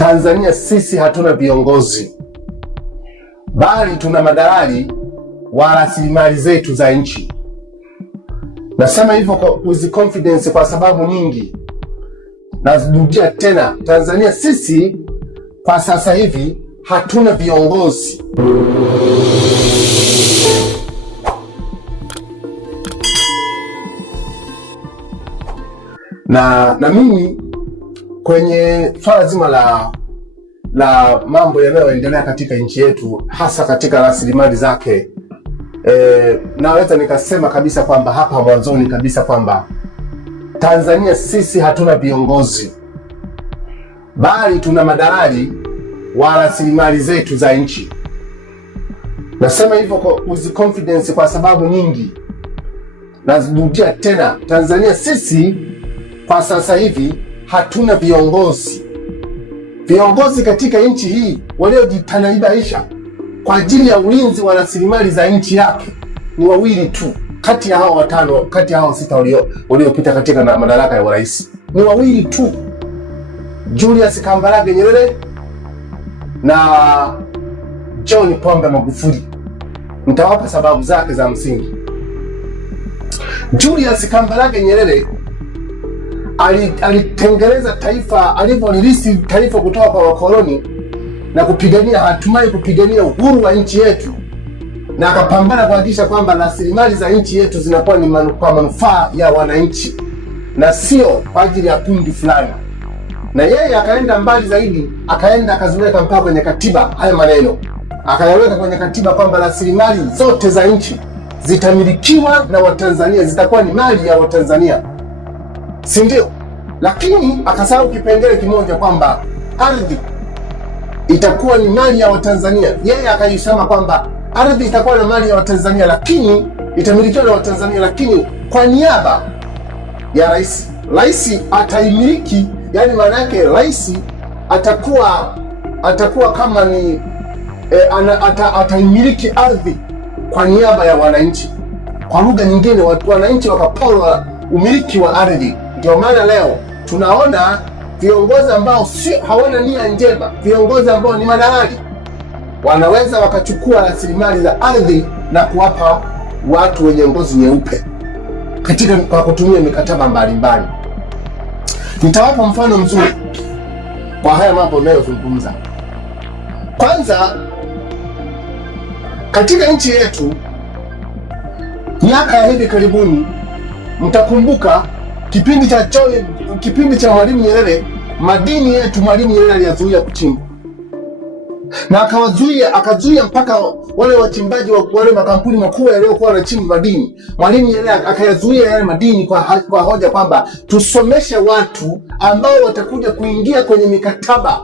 Tanzania sisi hatuna viongozi, bali tuna madalali wa rasilimali zetu za nchi. Nasema hivyo with confidence kwa sababu nyingi. Narudia tena, Tanzania sisi kwa sasa hivi hatuna viongozi. Na mimi kwenye swala zima la mambo yanayoendelea katika nchi yetu, hasa katika rasilimali zake, naweza nikasema kabisa kwamba hapa mwanzoni kabisa kwamba Tanzania sisi hatuna viongozi, bali tuna madalali wa rasilimali zetu za nchi. Nasema hivyo with confidence kwa sababu nyingi. Narudia tena, Tanzania sisi kwa sasa hivi hatuna viongozi. Viongozi katika nchi hii waliojitanabaisha kwa ajili ya ulinzi wa rasilimali za nchi yake ni wawili tu kati ya hao watano, kati ya hao sita waliopita katika madaraka ya urais. Ni wawili tu, Julius Kambarage Nyerere na John Pombe Magufuli. Nitawapa sababu zake za msingi. Julius Kambarage Nyerere alitengeneza taifa, alivyolirisi taifa kutoka kwa wakoloni na hatimaye kupigania uhuru wa nchi yetu, na akapambana kuhakikisha kwamba rasilimali za nchi yetu zinakuwa ni kwa manufaa ya wananchi na sio kwa ajili ya kundi fulani. Na yeye akaenda mbali zaidi, akaenda akaziweka mpaka kwenye katiba haya maneno, akayaweka kwenye katiba kwamba rasilimali zote za nchi zitamilikiwa na Watanzania, zitakuwa ni mali ya Watanzania, si ndio? Lakini akasahau kipengele kimoja kwamba ardhi itakuwa ni mali ya Watanzania. Yeye akaisema kwamba ardhi itakuwa na mali ya Watanzania, lakini itamilikiwa na Watanzania, lakini kwa niaba ya rais. Rais ataimiliki, yani maana yake rais atakuwa kama ni ataimiliki ardhi kwa niaba ya wananchi. Kwa lugha nyingine, wananchi wakaporwa umiliki wa ardhi. Ndio maana leo tunaona viongozi ambao hawana nia njema, viongozi ambao ni madalali, wanaweza wakachukua rasilimali za ardhi na kuwapa watu wenye ngozi nyeupe kwa kutumia mikataba mbalimbali. Nitawapa mfano mzuri kwa haya mambo ninayozungumza. Kwanza, katika nchi yetu miaka ya hivi karibuni, mtakumbuka kipindi cha Mwalimu Nyerere, madini yetu Mwalimu Nyerere aliyazuia kuchimba, na akazuia mpaka wale wachimbaji wa wale makampuni makubwa yaliyokuwa yanachimba madini. Mwalimu Nyerere akayazuia yale madini kwa hoja kwamba tusomeshe watu ambao watakuja kuingia kwenye mikataba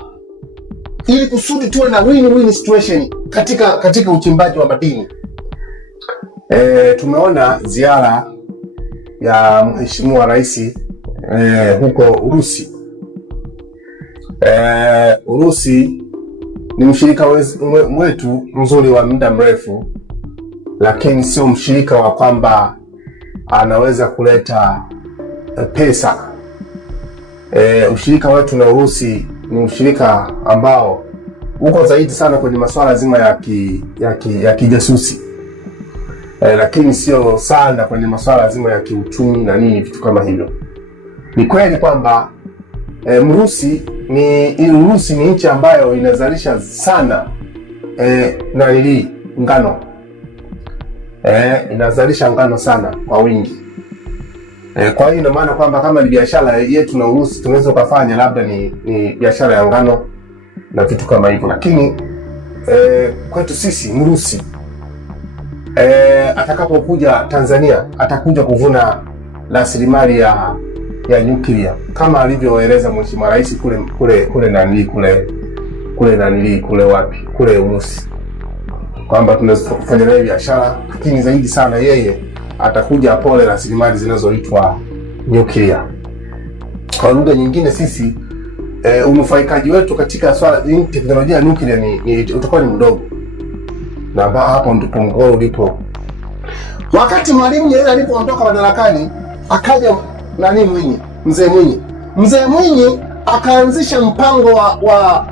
ili kusudi tuwe na win-win situation katika uchimbaji wa madini. Tumeona ziara ya Mheshimiwa Rais huko Urusi. Urusi ni mshirika wetu mzuri wa muda mrefu, lakini sio mshirika wa kwamba anaweza kuleta pesa. Ushirika wetu na Urusi ni ushirika ambao uko zaidi sana kwenye masuala zima ya kijasusi, lakini sio sana kwenye masuala zima ya kiuchumi na nini vitu kama hivyo. Ni kweli kwamba Urusi ni nchi ambayo inazalisha sana ngano. Inazalisha ngano sana kwa wingi. Kwa hiyo ina maana kwamba kama ni biashara yetu na Urusi tunaweza kufanya labda ni biashara ya ngano na vitu kama hivyo. Lakini kwetu sisi Urusi atakapokuja Tanzania atakuja kuvuna rasilimali ya nyuklia kama alivyoeleza Mheshimiwa Rais kule Urusi, kwamba tunaweza kufanya naye biashara, lakini zaidi sana yeye atakuja apole rasilimali zinazoitwa nyuklia. Kwa lugha nyingine, sisi unufaikaji wetu katika swala teknolojia ya nyuklia utakuwa ni mdogo, na hapo ndipo mgogoro ulipo. Wakati Mwalimu Nyerere alipoondoka madarakani, akaja Mzee Mwinyi akaanzisha mpango wa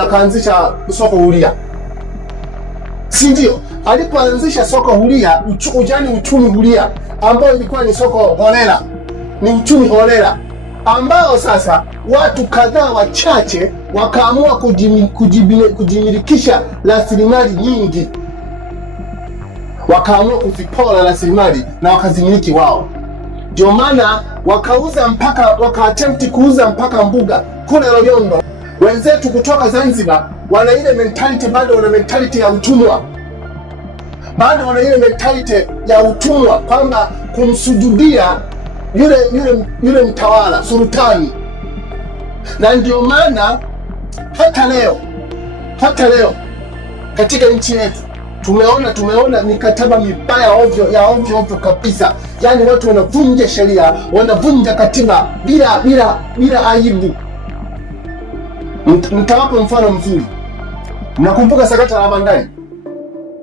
akaanzisha soko huria, si ndio? Alipoanzisha soko huria, uchumi huria ambao ilikuwa ni soko holela, ni uchumi holela ambao sasa watu kadhaa wachache wakaamua kujimilikisha rasilimali nyingi, wakaamua kuzipora rasilimali na wakazimiliki wao. Ndio maana wakaattempt kuuza mpaka mbuga kule Loliondo. Wenzetu kutoka Zanzibar wana ile mentality, bado wana mentality ya utumwa, bado wana ile mentality ya utumwa kwamba kumsujudia yule mtawala sultani. Na ndio maana hata leo katika nchi yetu tumeona mikataba mibaya ya ovyo kabisa. Yani watu wanavunja sheria, wanavunja katiba bila aibu. Mtawapa mfano mzuri. Mnakumbuka sakata la bandari?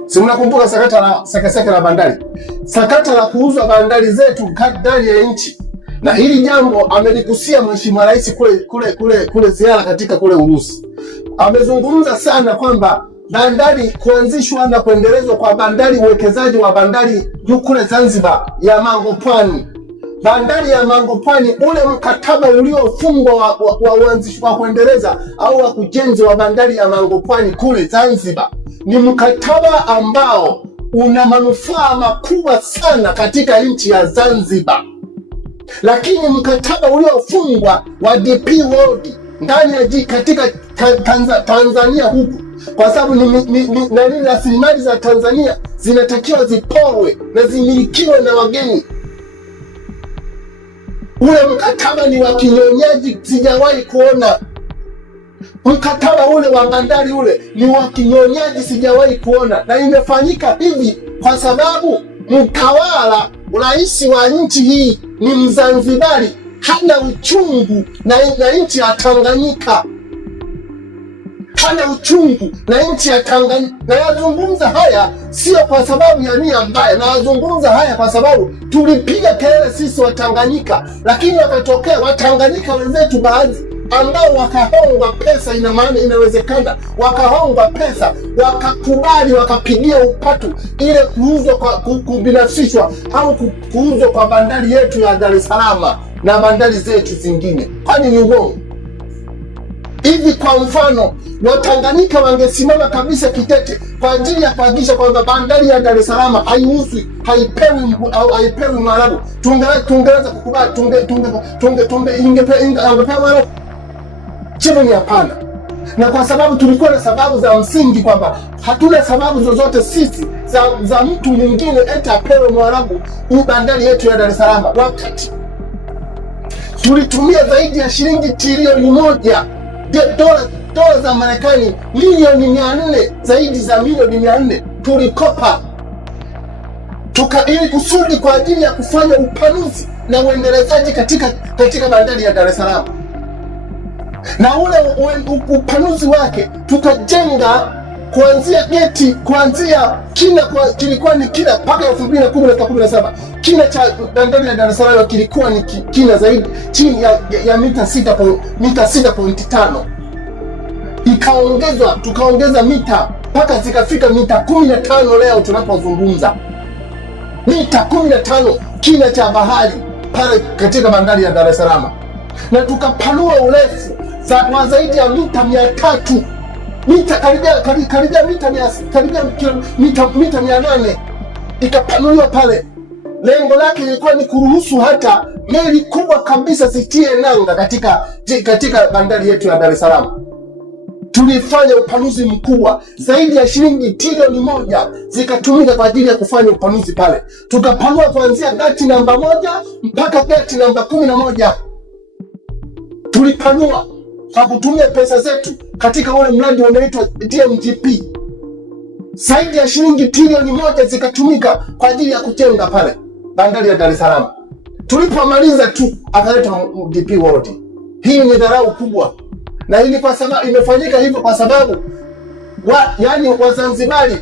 Si mnakumbuka sakata la bandari? Sakata la kuuzwa bandari zetu ndani ya nchi. Na hili jambo ameligusia Mheshimiwa Rais kule ziara katika kule Urusi. Amezungumza sana kwamba bandari kuanzishwa na kuendelezwa kwa bandari, uwekezaji wa bandari kule Zanzibar ya Mangopwani. Bandari ya Mangopwani, ule mkataba uliofungwa wa uanzishi wa kuendeleza au wa kujenzi wa bandari ya Mangopwani kule Zanzibar ni mkataba ambao una manufaa makubwa sana katika nchi ya Zanzibar. Lakini mkataba uliofungwa wa DP World ndani ya katika Tanzania huku, kwa sababu ni rasilimali za Tanzania zinatakiwa ziporwe na zimilikiwe na wageni. Ule mkataba ni wa kinyonyaji, sijawahi kuona. Mkataba ule wa bandari ule ni wa kinyonyaji, sijawahi kuona. Na imefanyika hivi kwa sababu mtawala, rais wa nchi hii ni Mzanzibari, hana uchungu na nchi ya Tanganyika, hana uchungu na nchi ya Tanganyika. Na yazungumza haya sio kwa sababu ya nia mbaya, na yazungumza haya kwa sababu tulipiga kelele sisi wa Tanganyika, lakini wakatokea Watanganyika wenzetu baadhi ambao wakahongwa pesa. Ina maana inawezekana wakahongwa pesa, wakakubali, wakapigia upatu ile kuuzwa kubinafsishwa au kuuzwa kwa bandari yetu ya Dar es Salaam na bandari zetu zingine. Kwani ni uongo? Hivi kwa mfano Watanganyika wangesimama kabisa kitete kwa ajili ya kuhakikisha kwamba bandari ya Dar es Salaam haiuzwi, haipewi Mwarabu, tungeweza kukubali, ingepewa Mwarabu? Jibu ni hapana. Na kwa sababu tulikuwa na sababu za msingi kwamba hatuna sababu zozote sisi za mtu mwingine eti apewe Mwarabu hii bandari yetu ya Dar es Salaam, wakati tulitumia zaidi ya shilingi trilioni 1 dola za Marekani, milioni 400, zaidi za milioni 400 tulikopa ili kusudi kwa ajili ya kufanya upanuzi na uendelezaji katika bandari ya Dar es Salaam. Na ule upanuzi wake tukajenga kuanzia geti, kuanzia kina, kilikuwa ni kina mpaka 2017 kina cha bandari ya Dar es Salaam kilikuwa ni kina zaidi chini ya mita 6.5. Ikaongezwa, tukaongeza mita mpaka zikafika mita 15 leo tunapozungumza. Mita 15 kina cha bahari pale katika bandari ya Dar es Salaam. Na tukapanua urefu wa zaidi ya mita 300, karibia mita 800 ikapanuliwa pale. Lengo lake lilikuwa ni kuruhusu hata meli kubwa kabisa zitie nanga katika bandari yetu ya Dar es Salaam. Tulifanya upanuzi mkubwa, zaidi ya shilingi trilioni 1 zikatumika kwa ajili ya kufanya upanuzi pale. Tukapanua kuanzia gati namba 1 mpaka gati namba 11. Tulipanua kwa kutumia pesa zetu katika ule mradi unaoitwa DMGP. Zaidi ya shilingi trilioni 1 zikatumika kwa ajili ya kujenga pale bandari ya Dar es Salaam. Tulipomaliza tu akaleta DP World. Hii ni dharau kubwa. Na hili kwa sababu imefanyika hivyo kwa sababu Wazanzibari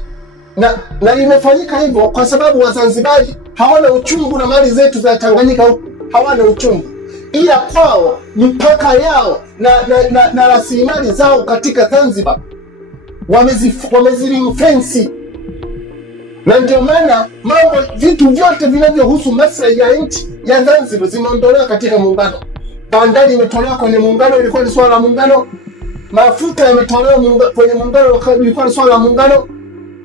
na imefanyika hivyo kwa sababu Wazanzibari hawana uchungu na mali zetu za Tanganyika huku, hawana uchungu. ila kwao mipaka yao na rasilimali zao katika Zanzibar wamezirinfensi, na ndio maana vitu vyote vinavyohusu maslahi ya nchi ya Zanzibar zimeondolewa katika muungano. Bandari imetolewa kwenye muungano, ilikuwa ni swala la muungano. Mafuta yametolewa kwenye muungano, wakati ilikuwa ni swala la muungano.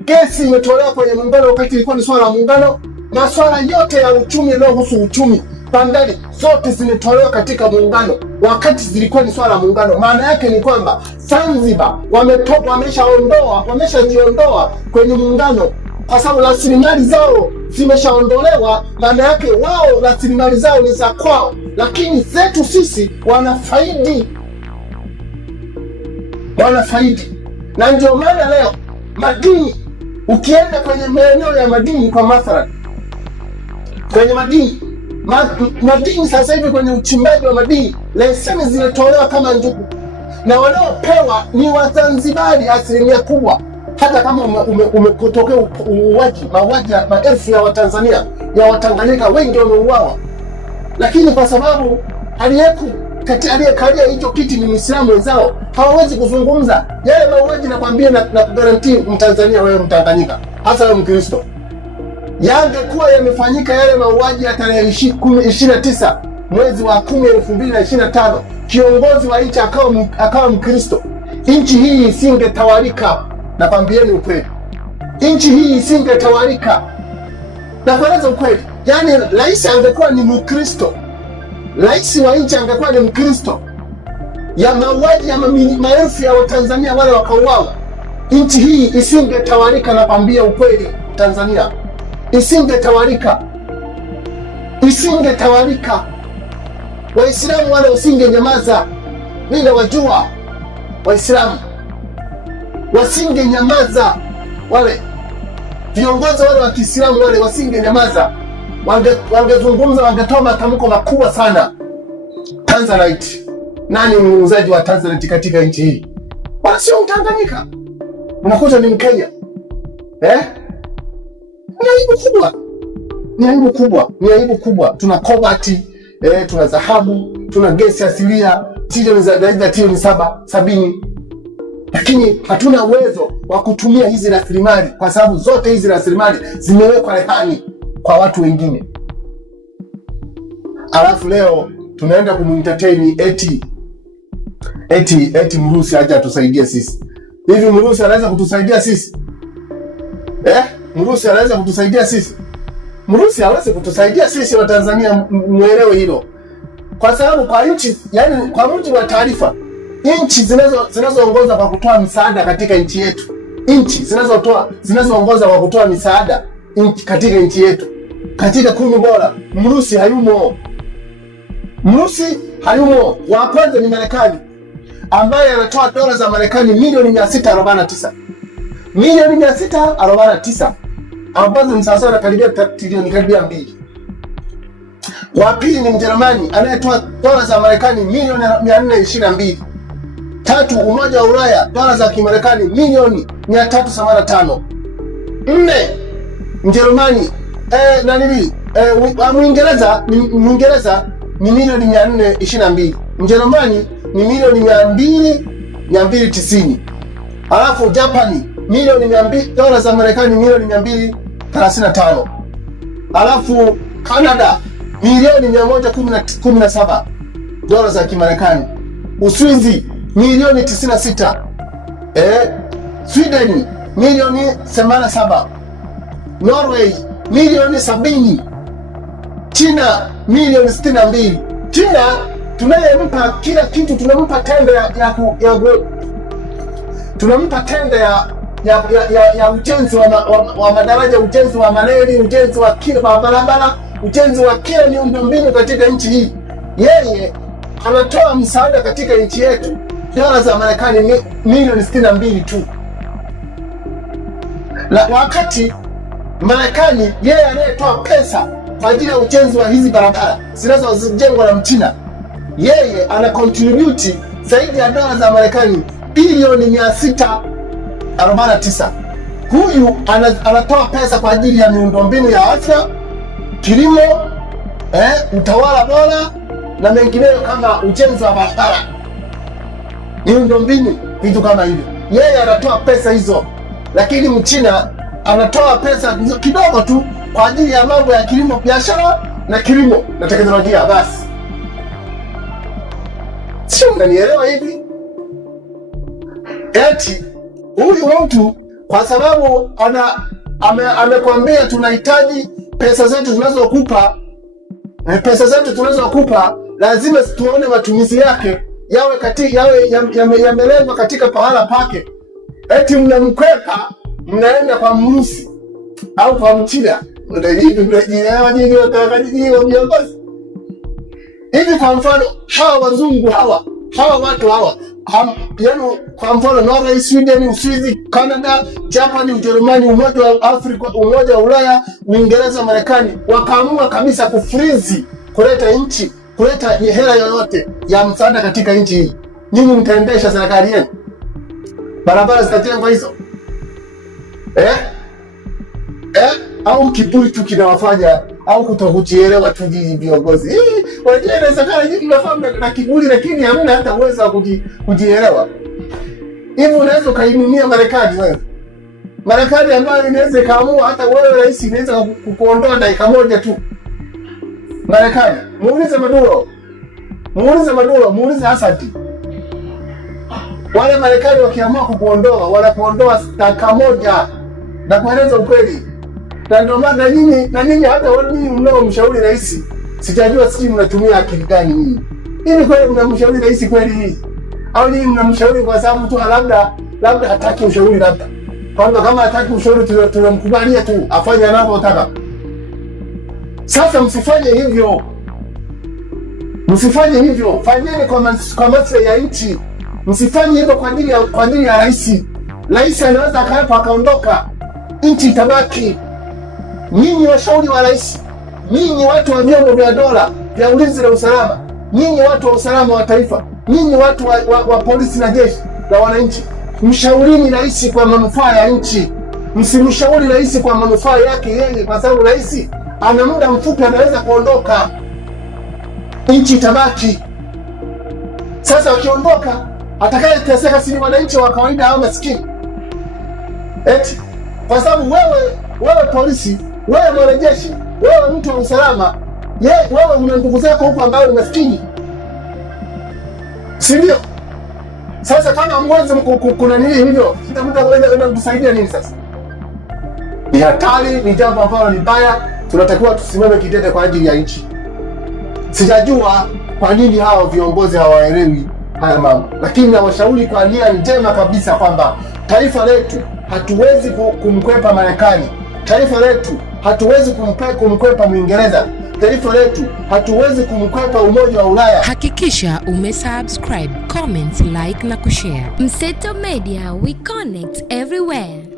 Gesi imetolewa kwenye muungano, wakati ilikuwa ni swala la muungano. Masuala yote ya uchumi yanayohusu uchumi, bandari zote zimetolewa katika muungano, wakati zilikuwa ni swala la muungano. Maana yake ni kwamba Zanzibar wameshajiondoa kwenye muungano kwa sababu rasilimali zao zimeshaondolewa. Maana yake wao rasilimali zao ni za kwao, lakini zetu sisi wanafaidi. Na ndio maana leo madini, ukienda kwenye maeneo ya madini, kwa mathalan kwenye madini sasa hivi kwenye uchimbaji wa madini leseni zinatolewa kama njugu, na wanaopewa ni Wazanzibari asilimia kubwa. Hata kama umetokea mauaji ya maelfu ya Watanzania, ya Watanganyika wengi wameuawa, lakini kwa sababu aliyekalia hicho kiti ni Muislamu wenzao, hawawezi kuzungumza yale mauaji. Nakwambia na kugarantii Mtanzania, wewe Mtanganyika, hasa wewe Mkristo, yangekuwa yamefanyika yale mauaji ya tarehe 29 mwezi wa 10 2025, kiongozi wa nchi akawa Mkristo, nchi hii isingetawalika. Nakwambieni ukweli, nchi hii isingetawalika. Nakueleza ukweli, yani rais angekuwa ni Mkristo, rais wa nchi angekuwa ni Mkristo, ya mauaji ya maelfu ya Watanzania wale wakauawa, nchi hii isingetawalika. Nakwambia ukweli, Tanzania isingetawalika. Waislamu wale wasingenyamaza. Mimi nawajua Waislamu wasingenyamaza, wale viongozi wale wa Kiislamu wale wasingenyamaza, wangezungumza, wangetoa matamko makubwa sana. Tanzanite, nani muuzaji wa Tanzanite katika nchi hii? Wala sio Mtanganyika, unakuta ni Mkenya. Ni aibu kubwa. Tuna cobalt, tuna dhahabu, tuna gesi asilia trilioni zaidi ya trilioni 70, lakini hatuna uwezo wa kutumia hizi rasilimali, kwa sababu zote hizi rasilimali zimewekwa rehani kwa watu wengine. Alafu leo tunaenda kumentertain eti Mrusi aje atusaidie sisi. Hivi Mrusi anaweza kutusaidia sisi? Mrusi anaweza kutusaidia sisi? Mrusi hawezi kutusaidia sisi wa Tanzania, muelewe hilo. Kwa sababu kwa nchi, yani kwa mujibu wa taarifa, nchi zinazoongoza kwa kutoa misaada katika nchi yetu, nchi zinazoongoza kwa kutoa misaada katika nchi yetu, katika 10 bora, Mrusi hayumo. Wa kwanza ni Marekani, ambaye anatoa dola za Marekani milioni 649. Milioni 649 ambazo ni sawasawa na karibia trilioni 2. Wa pili ni Mjerumani, anayetoa dola za Marekani milioni 422. 3, Umoja wa Ulaya, dola za Kimarekani milioni 385. 4, Mjerumani Mwingereza ni milioni 422. Mjerumani ni milioni 290. Alafu Japani milioni 200, dola za Marekani milioni 235. Alafu Canada milioni 117 dola za Kimarekani. Uswizi milioni 96. Sweden milioni 87. Norway milioni 70. China milioni 62. China tunayempa kila kitu, tunampa tenda ya ujenzi wa madaraja, ujenzi wa mareli, ujenzi wa kila barabara, ujenzi wa kila miundombinu katika nchi hii. Yeye anatoa msaada katika nchi yetu dola za Marekani milioni 62 tu. Wakati Marekani yeye anayetoa pesa kwa ajili ya ujenzi wa hizi barabara zinazojengwa na Mchina, yeye ana contribute zaidi ya dola za Marekani bilioni 649. Huyu anatoa pesa kwa ajili ya miundombinu ya afya, kilimo, utawala bora na mengineyo kama ujenzi wa barabara, miundombinu, vitu kama hivyo. Yeye anatoa pesa hizo, lakini Mchina anatoa pesa kidogo tu kwa ajili ya mambo ya kilimo, biashara na kilimo na teknolojia. Basi sio, mnanielewa hivi? Eti huyu mtu kwa sababu amekwambia tunahitaji pesa zetu tunazokupa lazima tuone matumizi yake yamelengwa katika pahala pake. Eti mnamkwepa, mnaenda kwa Mrusi au kwa Mchina. Mnajielewa nyinyi viongozi hivi? Kwa mfano hawa wazungu hawa watu hawa yaani, kwa mfano Norway, Sweden, Uswizi, Canada, Japan, Ujerumani, Umoja wa Afrika, Umoja wa Ulaya, Uingereza, Marekani wakaamua kabisa kufrizi kuleta hela yoyote ya msaada katika nchi hii. Nyinyi mtaendesha serikali yenu? Barabara zitajengwa hizo? Au kiburi tu kinawafanya, au kutokujielewa tu nyinyi viongozi? Unajua inawezekana nyinyi mnafahamu na kiburi, lakini hamna hata uwezo wa kujielewa. Hivi unaweza ukainumia Marekani wewe? Marekani ambayo inaweza kaamua hata wewe rais inaweza kukuondoa dakika moja tu. Marekani, muulize Maduro, muulize Assad. Wale Marekani wakiamua kukuondoa, wanakuondoa dakika moja, na kueleza ukweli. Na ndio maana nyinyi hata wale mnaomshauri rais, sijajua sisi mnatumia akili gani nyinyi. Hivi kweli mnamshauri rais kweli hii? Au nyinyi mnamshauri kwa sababu tu labda hataki ushauri, labda kwamba kama hataki ushauri tunamkubalia tu afanye anavyotaka? Sasa msifanye hivyo, fanyeni kwa maslahi ya nchi. Msifanye hivyo kwa ajili ya rais. Rais anaweza akaepa akaondoka, nchi itabaki. Nyinyi washauri wa rais, nyinyi watu wa vyombo vya dola vya ulinzi na usalama, nyinyi watu wa usalama wa taifa, nyinyi watu wa polisi na jeshi la wananchi, mshaurini rais kwa manufaa ya nchi. Msimshauri rais kwa manufaa yake yeye, kwa sababu rais ana muda mfupi, anaweza kuondoka, nchi itabaki. Sasa wakiondoka, atakayeteseka si wananchi wa kawaida au maskini? Eti kwa sababu wewe polisi, wewe mwanajeshi, wewe mtu wa usalama, wewe una ndugu zako huko ambao ni maskini, si ndio? Sasa kama mwezi kuna nini hivyo, mtakwenda kusaidia nini? Sasa ni hatari, ni jambo ambalo ni baya. Tunatakiwa tusimame kidete kwa ajili ya nchi. Sijajua kwa nini hao viongozi hawaelewi haya mambo, lakini nawashauri kwa nia njema kabisa kwamba taifa letu hatuwezi kumkwepa Marekani, taifa letu hatuwezi kumkwepa Mwingereza, taifa letu hatuwezi kumkwepa Umoja wa Ulaya. Hakikisha umesubscribe, comment, like na kushare. Mseto Media, we connect everywhere.